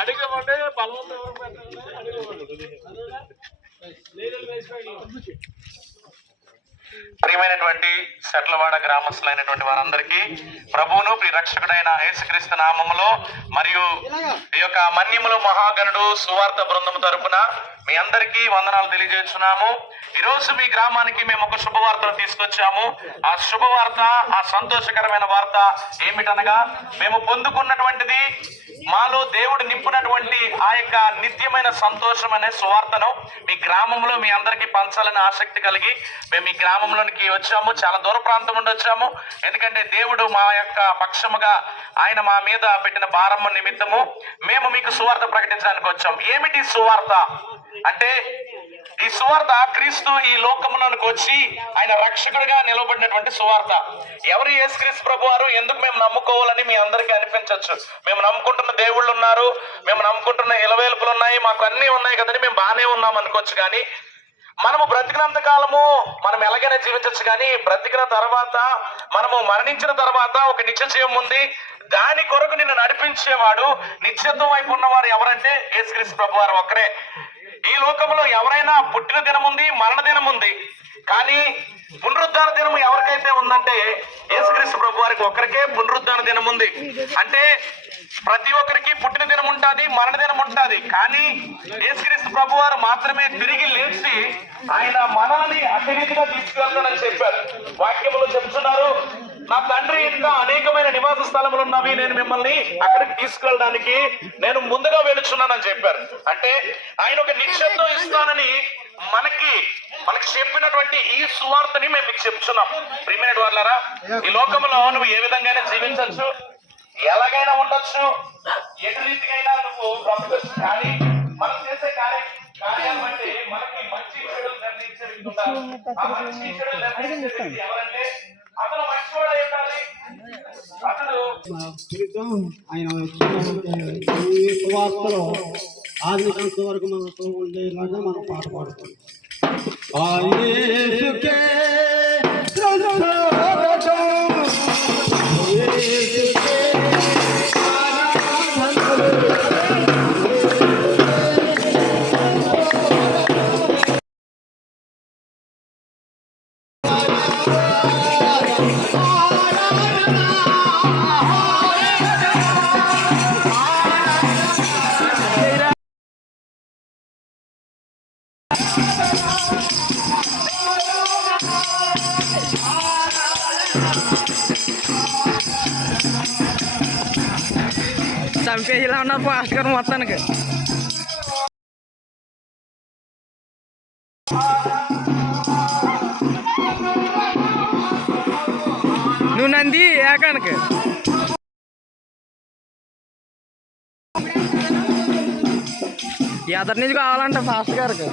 అడిగమంటే ప్రియమైనటువంటి సెట్లవాడ గ్రామస్తులైనటువంటి వారందరికీ ప్రభువును ప్రియ రక్షకుడైన యేసుక్రీస్తు నామములో మరియు ఈ యొక్క మన్యములు మహాగణుడు సువార్త బృందము తరపున మీ అందరికీ వందనాలు తెలియజేస్తున్నాము. ఈరోజు మీ గ్రామానికి మేము ఒక శుభవార్తను తీసుకొచ్చాము. ఆ శుభవార్త, ఆ సంతోషకరమైన వార్త ఏమిటనగా, మేము పొందుకున్నటువంటిది మాలో దేవుడు నింపునటువంటి ఆ యొక్క నిత్యమైన సంతోషం అనే సువార్తను మీ గ్రామంలో మీ అందరికీ పంచాలని ఆసక్తి కలిగి మేము ఈ గ్రామంలోనికి వచ్చాము. చాలా దూర ప్రాంతం నుండి వచ్చాము. ఎందుకంటే దేవుడు మా యొక్క పక్షముగా ఆయన మా మీద పెట్టిన భారము నిమిత్తము మేము మీకు సువార్త ప్రకటించడానికి వచ్చాం. ఏమిటి సువార్త అంటే, ఈ సువార్త క్రీస్తు ఈ లోకంలోనికి వచ్చి ఆయన రక్షకుడిగా నిలబడినటువంటి సువార్త. ఎవరు యేసుక్రీస్తు ప్రభు వారు, ఎందుకు మేము నమ్ముకోవాలని మీ అందరికీ అనిపించవచ్చు. మేము నమ్ముకుంటున్న దేవుళ్ళు ఉన్నారు, మేము నమ్ముకుంటున్న ఇలవేల్పులు ఉన్నాయి, మాకు అన్నీ ఉన్నాయి కదండి, మేము బాగానే ఉన్నాం అనుకోవచ్చు. కానీ మనము బ్రతికినంత కాలము మనం ఎలాగైనా జీవించవచ్చు. కానీ బ్రతికిన తర్వాత, మనము మరణించిన తర్వాత ఒక నిత్య జీవం ఉంది. దాని కొరకు నిన్ను నడిపించేవాడు, నిత్యత్వం వైపు ఉన్నవారు ఎవరంటే యేసుక్రీస్తు ప్రభు వారు ఒక్కరే. ఈ లోకంలో ఎవరైనా పుట్టిన దినం ఉంది, మరణ దినం ఉంది. కానీ పునరుద్ధాన దినం ఎవరికైతే ఉందంటే యేసుక్రీస్తు ప్రభు వారికి ఒక్కరికే పునరుద్ధాన దినం ఉంది. అంటే ప్రతి ఒక్కరికి పుట్టిన దినం ఉంటుంది, మరణ దినం ఉంటుంది. కానీ యేసుక్రీస్తు ప్రభు వారు మాత్రమే తిరిగి లేచి ఆయన మనల్ని అతిథిగా తీసుకెళ్తానని చెప్పారు. వాక్యములు చెప్తున్నారు, నా తండ్రి ఇంకా అనేకమైన నివాస స్థలములు ఉన్నవి, నేను మిమ్మల్ని అక్కడికి తీసుకెళ్ళడానికి నేను ముందుగా వెళుచున్నానని చెప్పారు. అంటే ఆయన ఒక నిత్యత్వం ఇస్తానని మనకి చెప్పినటువంటి ఈ సువార్తని మేము మీకు చెప్తున్నాం. ప్రియమైన వాళ్ళారా, ఈ లోకంలో నువ్వు ఏ విధంగా జీవించవచ్చు, ఎలాగైనా ఉండొచ్చు, ఎటు రీతికైనా నువ్వు బ్రతకొచ్చు. కానీ మనం చేసే కార్యాలు బట్టి మనకి మంచి చెడులు నిర్ణయించే వ్యక్తి ఉంటారు. ఆ మంచి చెడులు నిర్ణయించే వ్యక్తి ఎవరంటే అతను మంచివాడు అయి ఉండాలి. అతడు ఆయన సువార్తలో ఆది సంవత్సరం వరకు మనతో ఉండేలాగా మనం పాట పాడుతాం. చంపేలా ఉన్నారు ఫాస్ట్ గారు మొత్తానికి. నువ్వు నంది ఏకానికి ఎదరి నుంచి కావాలంట ఫాస్ట్ గారికి.